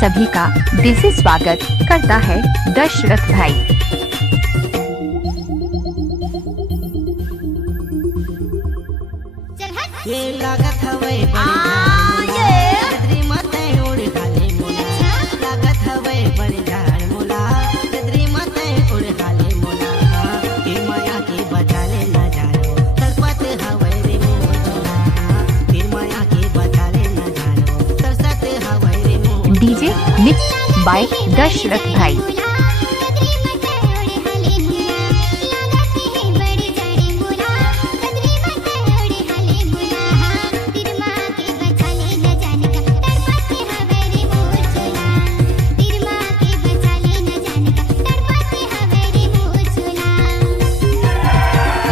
सभी का दिल से स्वागत करता है दशरथ भाई। ये लागत हवे लागत हवे बड़ी झाड़ मोला कदरी मत उड़ हाले मोला फिर माया के बचा ले न जानो तरपत हवे रे मोला फिर माया के बचा ले न जानो तरसत हवे रे मोला। डीजे मिक्स बाय दशरथ भाई।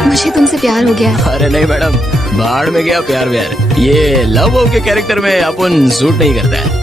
मुझे तुमसे प्यार हो गया। अरे नहीं मैडम, बाढ़ में गया प्यार व्यार, ये लव के कैरेक्टर में अपन सूट नहीं करता है।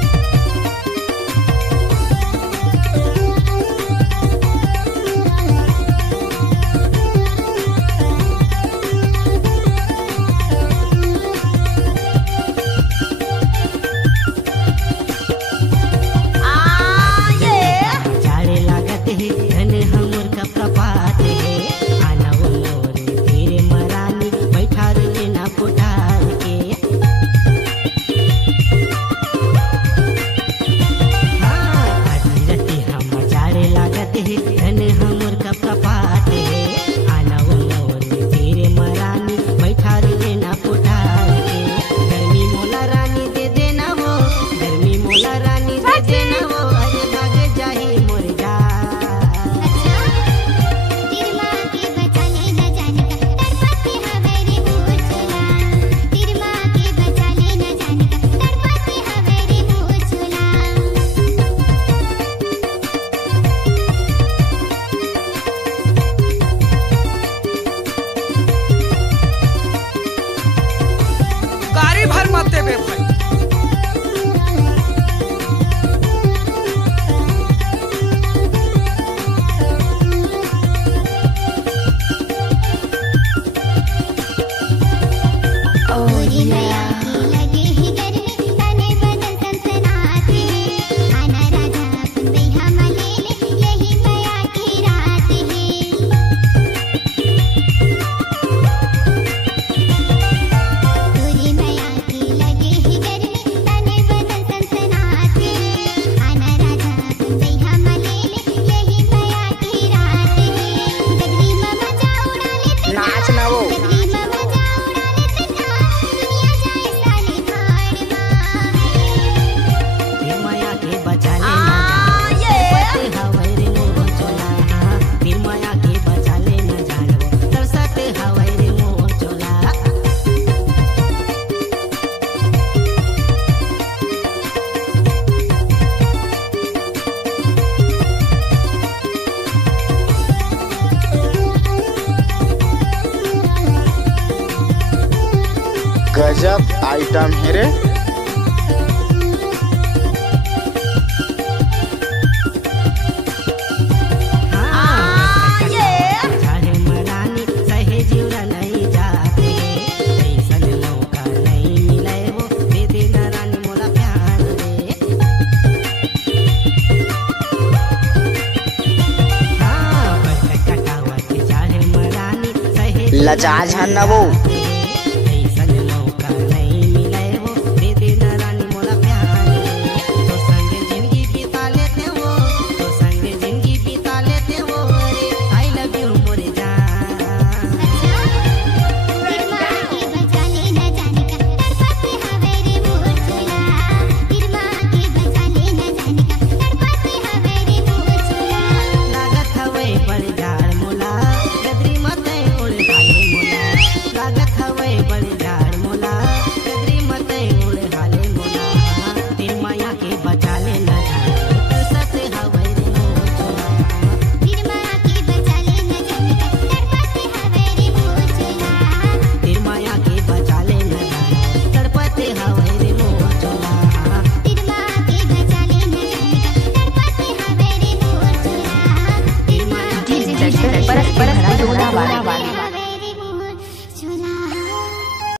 गजब आइटम है रे। लजाज है न वो।